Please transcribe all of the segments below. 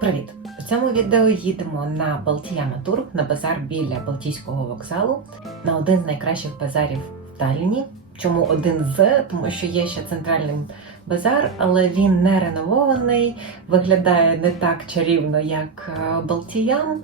Привіт! У цьому відео їдемо на Балтіяма Тур на базар біля Балтійського вокзалу на один з найкращих базарів в Талліні. Чому один з? Тому що є ще центральний базар, але він не реновований, виглядає не так чарівно, як е, Балтіям,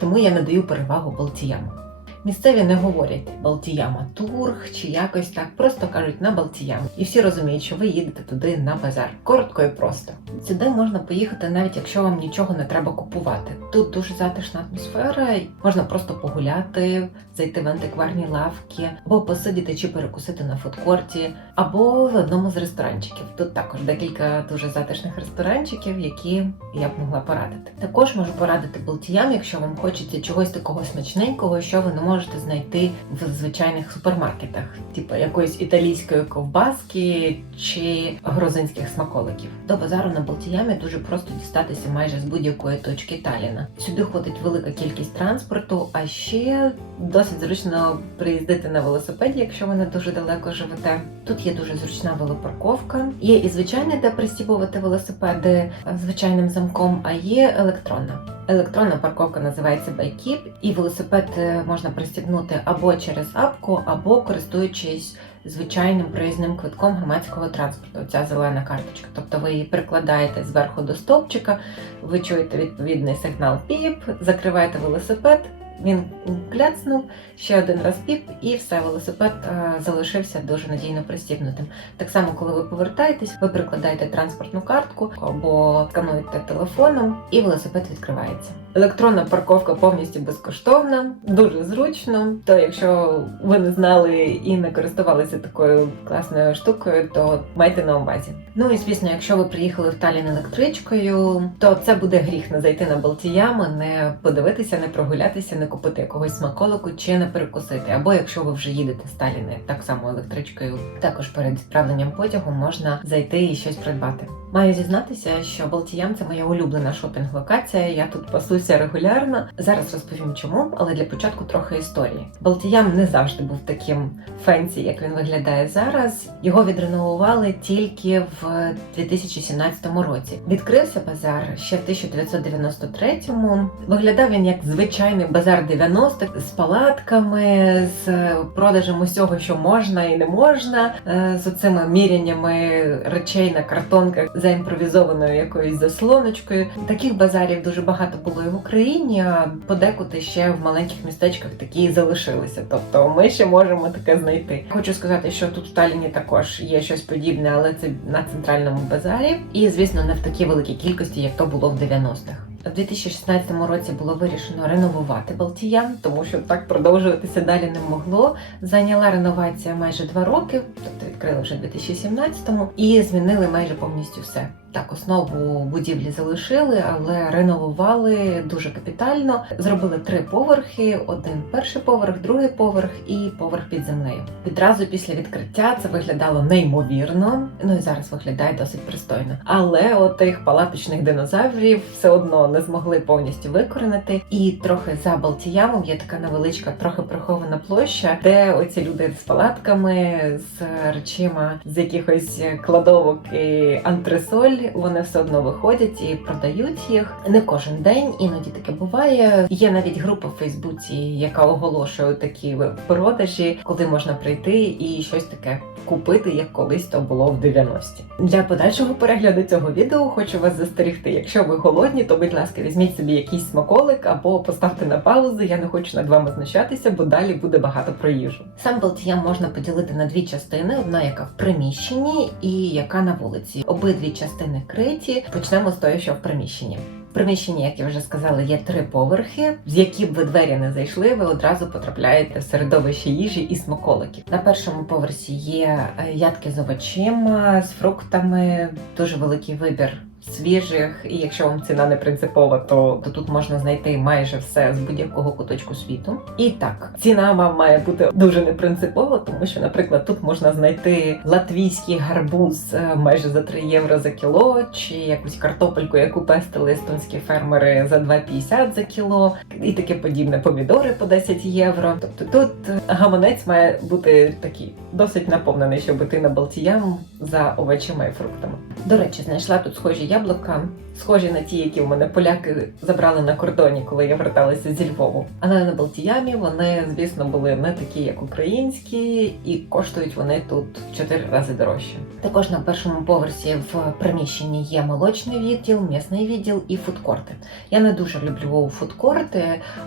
тому я надаю перевагу Балтіяму. Місцеві не говорять Балтіяма Тург чи якось так, просто кажуть на Балтіям. І всі розуміють, що ви їдете туди на базар. Коротко і просто. Сюди можна поїхати, навіть якщо вам нічого не треба купувати. Тут дуже затишна атмосфера, можна просто погуляти, зайти в антикварні лавки, або посидіти чи перекусити на фудкорті, або в одному з ресторанчиків. Тут також декілька дуже затишних ресторанчиків, які я б могла порадити. Також можу порадити Балтіям, якщо вам хочеться чогось такого смачненького, що ви не можете знайти в звичайних супермаркетах, типу якоїсь італійської ковбаски чи грузинських смаколиків. До базару на Балтіямі дуже просто дістатися майже з будь-якої точки Таліна. Сюди ходить велика кількість транспорту, а ще досить зручно приїздити на велосипеді, якщо ви не дуже далеко живете. Тут є дуже зручна велопарковка. Є і звичайний, де пристібувати велосипеди е, звичайним замком, а є електронна. Електронна парковка називається Bikekeep, і велосипед е, можна пристібнути або через апку, або користуючись звичайним проїзним квитком громадського транспорту. Ця зелена карточка. Тобто ви її прикладаєте зверху до стовпчика, ви чуєте відповідний сигнал піп, закриваєте велосипед. Він кляцнув ще один раз піп, і все, велосипед е, залишився дуже надійно пристібнутим. Так само, коли ви повертаєтесь, ви прикладаєте транспортну картку або скануєте телефоном, і велосипед відкривається. Електронна парковка повністю безкоштовна, дуже зручно. То якщо ви не знали і не користувалися такою класною штукою, то майте на увазі. Ну і звісно, якщо ви приїхали в Талін електричкою, то це буде гріх не зайти на Балтіями, не подивитися, не прогулятися, не купити якогось смаколику чи не перекусити. Або якщо ви вже їдете з Таліни, так само електричкою, також перед відправленням потягу можна зайти і щось придбати. Маю зізнатися, що Балтіям це моя улюблена шопінг-локація. Я тут пасуся регулярно. Зараз розповім чому, але для початку трохи історії. Балтіям не завжди був таким фенсі, як він виглядає зараз. Його відреновували тільки в 2017 році. Відкрився базар ще в 1993-му. Виглядав він як звичайний базар 90-х з палатками, з продажем усього, що можна і не можна, е, з оцими міряннями речей на картонках за імпровізованою якоюсь заслоночкою. Таких базарів дуже багато було в Україні, подекуди ще в маленьких містечках такі залишилися. Тобто ми ще можемо таке знайти. Хочу сказати, що тут в Таліні також є щось подібне, але це на центральному базарі. І звісно, не в такій великій кількості, як то було в 90-х. У 2016 році було вирішено реновувати Балтіян, тому що так продовжуватися далі не могло. Зайняла реновація майже два роки, тобто відкрили вже в 2017-му, і змінили майже повністю все. Так, основу будівлі залишили, але реновували дуже капітально. Зробили три поверхи: один перший поверх, другий поверх і поверх під землею. Відразу після відкриття це виглядало неймовірно. Ну і зараз виглядає досить пристойно. Але от тих палаточних динозаврів все одно не змогли повністю викоренити. І трохи за Балтіямом є така невеличка, трохи прихована площа, де оці люди з палатками, з речима з якихось кладовок і антресоль. Вони все одно виходять і продають їх не кожен день, іноді таке буває. Є навіть група в Фейсбуці, яка оголошує такі продажі, куди можна прийти і щось таке купити, як колись то було в 90-ті. Для подальшого перегляду цього відео хочу вас застерігти. Якщо ви голодні, то будь ласка, візьміть собі якийсь смаколик або поставте на паузу. Я не хочу над вами знущатися, бо далі буде багато про їжу. Сам можна поділити на дві частини: одна, яка в приміщенні, і яка на вулиці. Обидві частини криті. Почнемо з того, що в приміщенні. В приміщенні, як я вже сказала, є три поверхи, з які б ви двері не зайшли, ви одразу потрапляєте в середовище їжі і смаколиків. На першому поверсі є е, ядки з овочима, з фруктами, дуже великий вибір. Свіжих, і якщо вам ціна не принципова, то, то тут можна знайти майже все з будь-якого куточку світу. І так, ціна вам має бути дуже не принципова, тому що, наприклад, тут можна знайти латвійський гарбуз е, майже за 3 євро за кіло, чи якусь картопельку, яку пестили естонські фермери за 2,50 за кіло, і таке подібне помідори по 10 євро. Тобто тут гаманець має бути такий досить наповнений, щоб іти на Балтіям за овочами і фруктами. До речі, знайшла тут схожі яблука, схожі на ті, які в мене поляки забрали на кордоні, коли я верталася зі Львову. Але на Балтіямі вони, звісно, були не такі, як українські, і коштують вони тут в 4 рази дорожче. Також на першому поверсі в приміщенні є молочний відділ, м'ясний відділ і фудкорти. Я не дуже люблю фудкорти,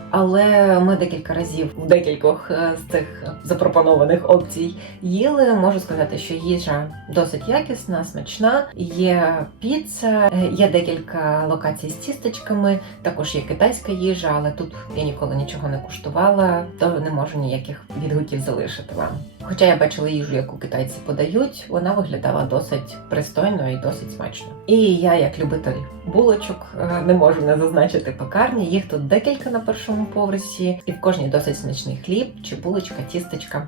але ми декілька разів в декількох е, з цих запропонованих опцій їли. Можу сказати, що їжа досить якісна, смачна. Є піца, е, є декілька локацій з тістечками. Також є китайська їжа, але тут я ніколи нічого не куштувала, то не можу ніяких відгуків залишити вам. Хоча я бачила їжу, яку китайці подають, вона виглядала досить пристойно і досить смачно. І я, як любитель булочок, е, не можу не зазначити пекарні. Їх тут декілька на першому поверсі, і в кожній досить смачний хліб чи булочка, тістечка.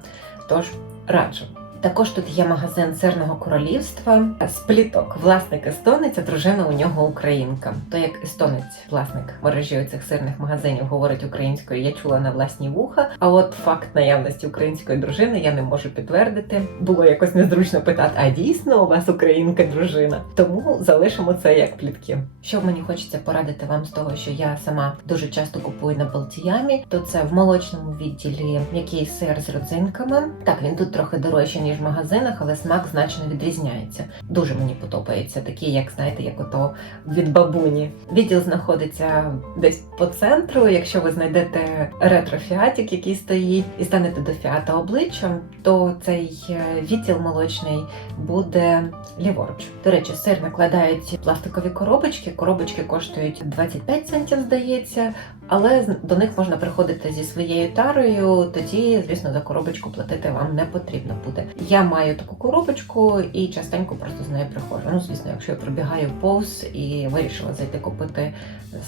Тож раджу. Також тут є магазин сирного королівства з пліток. Власник естонець, а дружина у нього українка. То як естонець, власник мережі цих сирних магазинів, говорить українською, я чула на власні вуха. А от факт наявності української дружини я не можу підтвердити. Було якось незручно питати: а дійсно у вас українка дружина? Тому залишимо це як плітки. Що мені хочеться порадити вам з того, що я сама дуже часто купую на Балтіямі, то це в молочному відділі м'який сир з родзинками. Так, він тут трохи дорожче, ніж в магазинах, але смак значно відрізняється. Дуже мені подобається, такий, як знаєте, як ото від бабуні. Відділ знаходиться десь по центру. Якщо ви знайдете ретро-фіатік, який стоїть, і станете до фіата обличчям, то цей е, відділ молочний буде ліворуч. До речі, сир накладають пластикові коробочки. Коробочки коштують 25 центів, здається, але до них можна приходити зі своєю тарою. Тоді, звісно, за коробочку платити вам не потрібно буде. Я маю таку коробочку і частенько просто з нею приходжу. Ну, звісно, якщо я пробігаю повз і вирішила зайти купити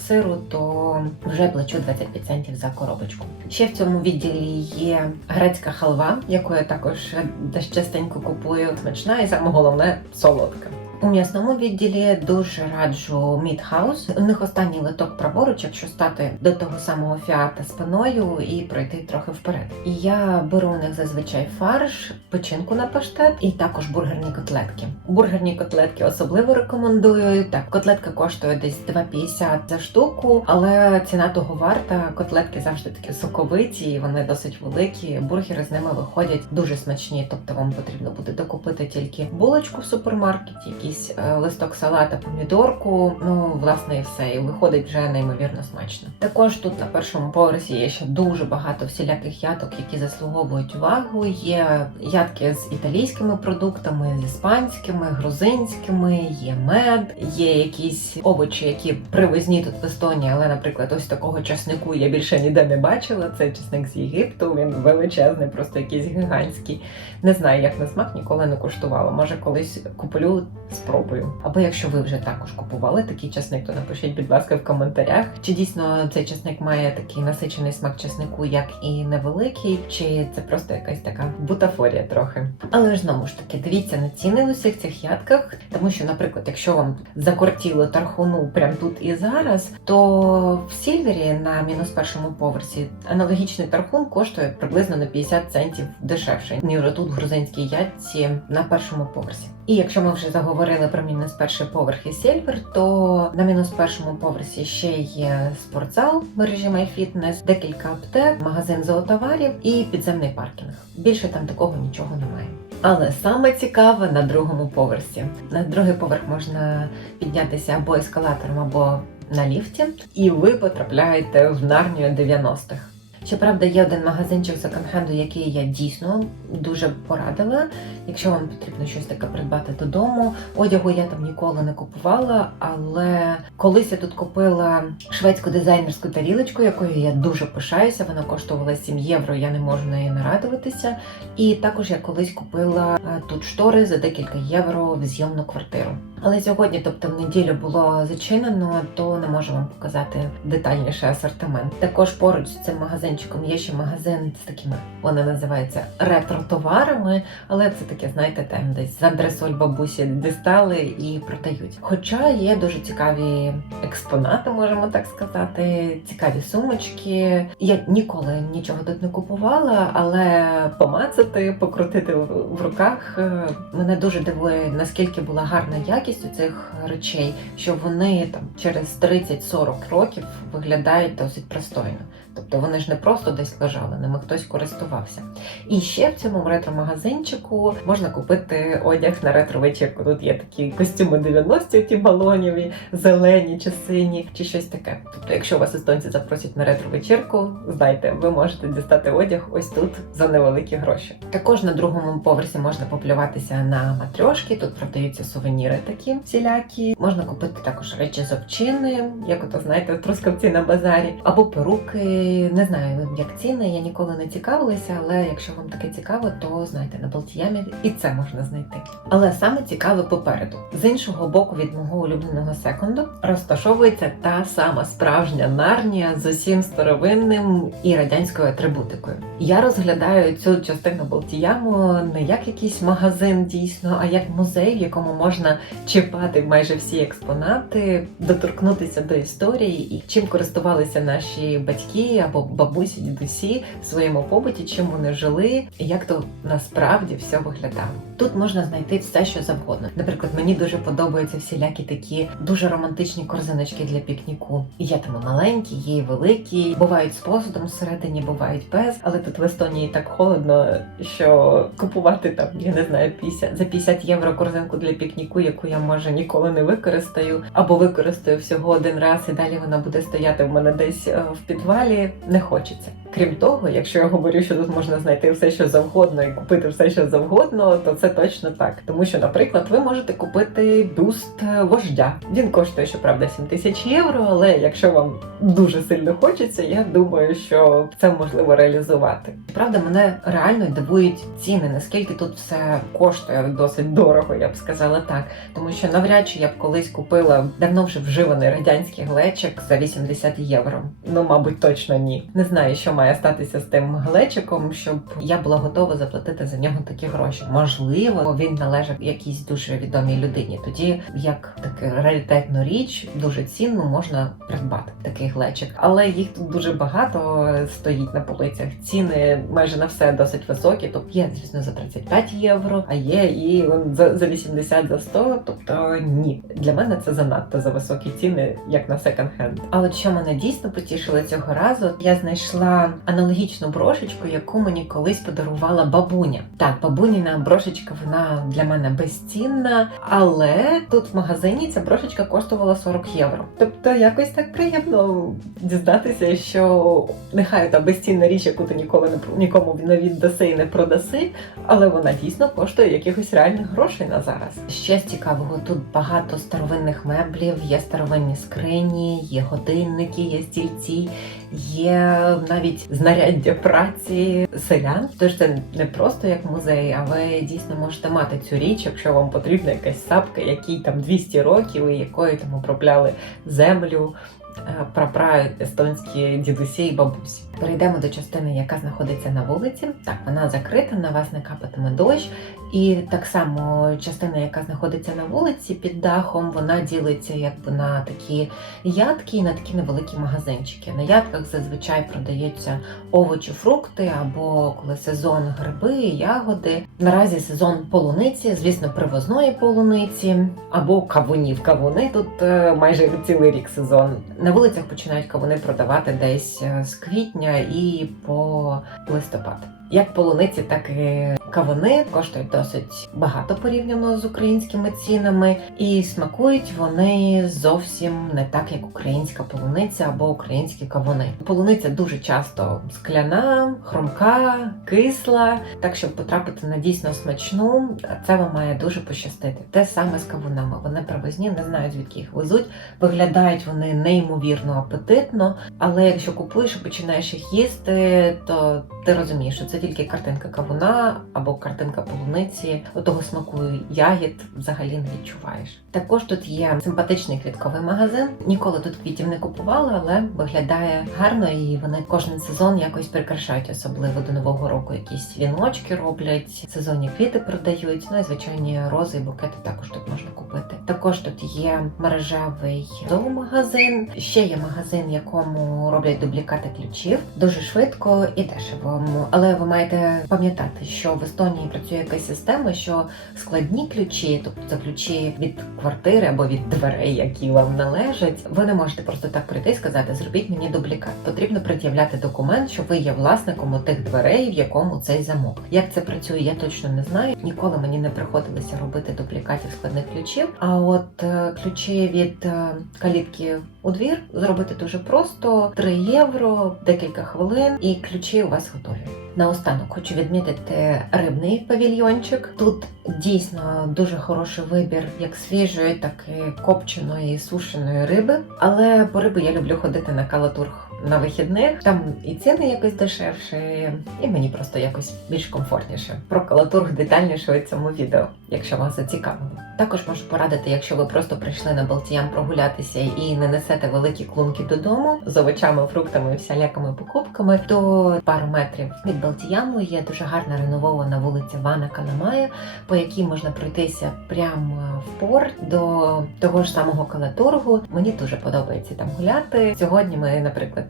сиру, то вже плачу 25 центів за коробочку. Ще в цьому відділі є грецька халва, яку я також десь частенько купую. Смачна і саме головне солодка. У м'ясному відділі дуже раджу Мідхаус. У них останній литок праворуч, якщо стати до того самого фіата спиною і пройти трохи вперед. І я беру у них зазвичай фарш, печінку на паштет і також бургерні котлетки. Бургерні котлетки особливо рекомендую. Так, котлетка коштує десь 2,50 за штуку, але ціна того варта. Котлетки завжди такі соковиті, вони досить великі. Бургери з ними виходять дуже смачні. Тобто вам потрібно буде докупити тільки булочку в супермаркеті, якийсь е, листок салата, помідорку. Ну, власне, і все. І виходить вже неймовірно смачно. Також тут на першому поверсі є ще дуже багато всіляких ядок, які заслуговують увагу. Є ядки з італійськими продуктами, з іспанськими, грузинськими, є мед, є якісь овочі, які привезні тут в Естонії, але, наприклад, ось такого часнику я більше ніде не бачила. Це часник з Єгипту. Він величезний, просто якийсь гігантський. Не знаю, як на смак, ніколи не куштувала. Може, колись куплю, спробую. Або якщо ви вже також купували такий часник, то напишіть, будь ласка, в коментарях, чи дійсно цей часник має такий насичений смак часнику, як і невеликий, чи це просто якась така бутафорія трохи. Але ж знову ж таки, дивіться на ціни в усіх цих ядках, тому що, наприклад, якщо вам закортіло тархуну прямо тут і зараз, то в Сільвері на мінус першому поверсі аналогічний тархун коштує приблизно на 50 центів дешевше, ніж тут в грузинській ядці на першому поверсі. І якщо ми вже заговорили про мінус перший поверх і Сільвер, то на мінус першому поверсі ще є спортзал мережі MyFitness, декілька аптек, магазин зоотоварів і підземний паркінг. Більше там такого нічого немає. Але саме цікаве на другому поверсі. На другий поверх можна піднятися або ескалатором, або на ліфті, і ви потрапляєте в нарнію 90-х. Щоправда, є один магазинчик секонд-хенду, який я дійсно дуже порадила. Якщо вам потрібно щось таке придбати додому, одягу я там ніколи не купувала, але колись я тут купила шведську дизайнерську тарілочку, якою я дуже пишаюся. Вона коштувала 7 євро, я не можу нею нарадуватися. І також я колись купила е, тут штори за декілька євро в зйомну квартиру. Але сьогодні, тобто в неділю було зачинено, то не можу вам показати детальніше асортимент. Також поруч з цим магазинчиком є ще магазин з такими, вони називаються ретро-товарами, але це таке, знаєте, там десь з андресоль бабусі дістали і продають. Хоча є дуже цікаві експонати, можемо так сказати, цікаві сумочки. Я ніколи нічого тут не купувала, але помацати, покрутити в руках е, мене дуже дивує, наскільки була гарна якість. Якістю цих речей, що вони там через 30-40 років виглядають досить пристойно. Тобто вони ж не просто десь лежали, ними хтось користувався. І ще в цьому ретро-магазинчику можна купити одяг на ретро-вечірку. Тут є такі костюми 90-ті, ті балоніві, зелені чи сині, чи щось таке. Тобто, якщо вас естонці запросять на ретро-вечірку, знайте, ви можете дістати одяг ось тут за невеликі гроші. Також на другому поверсі можна поплюватися на матрьошки. Тут продаються сувеніри такі всілякі. Можна купити також речі з овчини, як ото знаєте, трускавці на базарі, або перуки. Не знаю, як ціни, я ніколи не цікавилася, але якщо вам таке цікаво, то знайте на Балтіямі і це можна знайти. Але саме цікаве попереду. З іншого боку, від мого улюбленого секунду розташовується та сама справжня нарнія з усім старовинним і радянською атрибутикою. Я розглядаю цю частину Балтіяму не як якийсь магазин дійсно, а як музей, в якому можна чіпати майже всі експонати, доторкнутися до історії і чим користувалися наші батьки або бабусі, дідусі в своєму побуті, чим вони жили, і як то насправді все виглядало. Тут можна знайти все, що завгодно. Наприклад, мені дуже подобаються всілякі такі дуже романтичні корзиночки для пікніку. Є там і маленькі, є і великі. Бувають з посудом всередині, бувають без. Але тут в Естонії так холодно, що купувати там, я не знаю, 50, за 50 євро корзинку для пікніку, яку я може ніколи не використаю, або використаю всього один раз, і далі вона буде стояти в мене десь е, в підвалі. Не хочеться. Крім того, якщо я говорю, що тут можна знайти все, що завгодно, і купити все, що завгодно, то це точно так. Тому що, наприклад, ви можете купити бюст вождя. Він коштує, щоправда, 7 тисяч євро, але якщо вам дуже сильно хочеться, я думаю, що це можливо реалізувати. Правда, мене реально дивують ціни, наскільки тут все коштує досить дорого, я б сказала так. Тому що навряд чи я б колись купила давно вже вживаний радянський глечик за 80 євро. Ну, мабуть, точно ні. Не знаю, що має статися з тим глечиком, щоб я була готова заплатити за нього такі гроші. Можливо, він належить якійсь дуже відомій людині. Тоді як таку раритетну річ, дуже цінну можна придбати такий глечик. Але їх тут дуже багато стоїть на полицях. Ціни майже на все досить високі. Тобто є, звісно, за 35 євро, а є і за, за 80 за 100. Тобто ні, для мене це занадто за високі ціни, як на секонд-хенд. А от що мене дійсно потішило цього разу, я знайшла аналогічну брошечку, яку мені колись подарувала бабуня. Так, бабуніна брошечка вона для мене безцінна, але тут в магазині ця брошечка коштувала 40 євро. Тобто якось так приємно дізнатися, що нехай та безцінна річ, яку ти ніколи не нікому не віддаси і не продаси, але вона дійсно коштує якихось реальних грошей на зараз. Ще з цікавого тут багато старовинних меблів, є старовинні скрині, є годинники, є стільці, є навіть знаряддя праці селян. Тож це не просто як музей, а ви дійсно можете мати цю річ, якщо вам потрібна якась сапка, якій там 200 років, і якою там обробляли землю. е, Прапра естонські дідусі і бабусі. Перейдемо до частини, яка знаходиться на вулиці. Так, вона закрита, на вас не капатиме дощ. І так само частина, яка знаходиться на вулиці під дахом, вона ділиться якби на такі ядки і на такі невеликі магазинчики. На ядках зазвичай продаються овочі, фрукти або коли сезон гриби, ягоди. Наразі сезон полуниці, звісно, привозної полуниці або кавунів. Кавуни тут е, майже цілий рік сезон. На вулицях починають кавуни продавати десь е, з квітня і по листопад. Як полуниці, так і кавуни коштують досить багато порівняно з українськими цінами, і смакують вони зовсім не так, як українська полуниця або українські кавуни. Полуниця дуже часто скляна, хрумка, кисла. Так, щоб потрапити на дійсно смачну, це вам має дуже пощастити. Те саме з кавунами. Вони привозні, не знаю звідки їх везуть. Виглядають вони неймовірно апетитно, але якщо купуєш і починаєш їх їсти, то ти розумієш, що це тільки картинка кавуна або картинка полуниці. Отого смаку ягід взагалі не відчуваєш. Також тут є симпатичний квітковий магазин. Ніколи тут квітів не купувала, але виглядає гарно і вони кожен сезон якось прикрашають, особливо до нового року. Якісь віночки роблять, сезонні квіти продають. Ну і звичайні рози і букети також тут можна купити. Також тут є мережевий зоомагазин. Ще є магазин, в якому роблять дублікати ключів дуже швидко і дешево. Але ви маєте пам'ятати, що в Естонії працює якась система, що складні ключі, тобто це ключі від квартири або від дверей, які вам належать, ви не можете просто так прийти і сказати, зробіть мені дублікат. Потрібно пред'являти документ, що ви є власником тих дверей, в якому цей замок. Як це працює, я точно не знаю. Ніколи мені не приходилося робити дублікатів складних ключів. А от е, ключі від е, калітки у двір зробити дуже просто: 3 євро, декілька хвилин, і ключі у вас готові. Наостанок хочу відмітити рибний павільйончик. Тут дійсно дуже хороший вибір як свіжої, так і копченої, сушеної риби. Але по рибу я люблю ходити на калатург на вихідних. Там і ціни якось дешевші, і мені просто якось більш комфортніше. Про калатург детальніше у цьому відео, якщо вас зацікавило. Також можу порадити, якщо ви просто прийшли на Балтіям прогулятися і не несете великі клунки додому з овочами, фруктами і всілякими покупками, то пару метрів від Балтіяму є дуже гарна реновована вулиця Вана Канамая, по якій можна пройтися прямо в порт до того ж самого Калатургу. Мені дуже подобається там гуляти. Сьогодні ми, наприклад,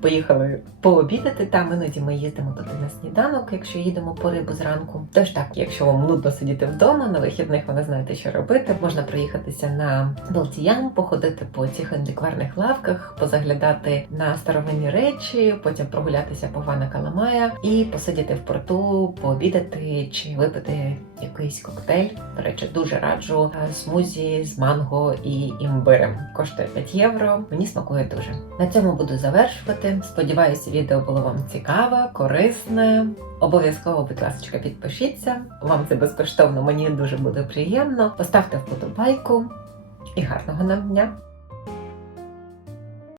поїхали пообідати там. Іноді ми їздимо туди на сніданок, якщо їдемо по рибу зранку. Тож так, якщо вам нудно сидіти вдома на вихідних, ви не знаєте, що робити. Можна проїхатися на Балтіям, походити по цих антикварних лавках, позаглядати на старовинні речі, потім прогулятися по Вана Каламая і посидіти в порту, пообідати чи випити якийсь коктейль. До речі, дуже раджу е, смузі з манго і імбирем. Коштує 5 євро. Мені смакує дуже. На цьому буду завершувати. Сподіваюся, відео було вам цікаве, корисне. Обов'язково, будь ласка, підпишіться. Вам це безкоштовно, мені дуже буде приємно. Поставте вподобайку і гарного нам дня!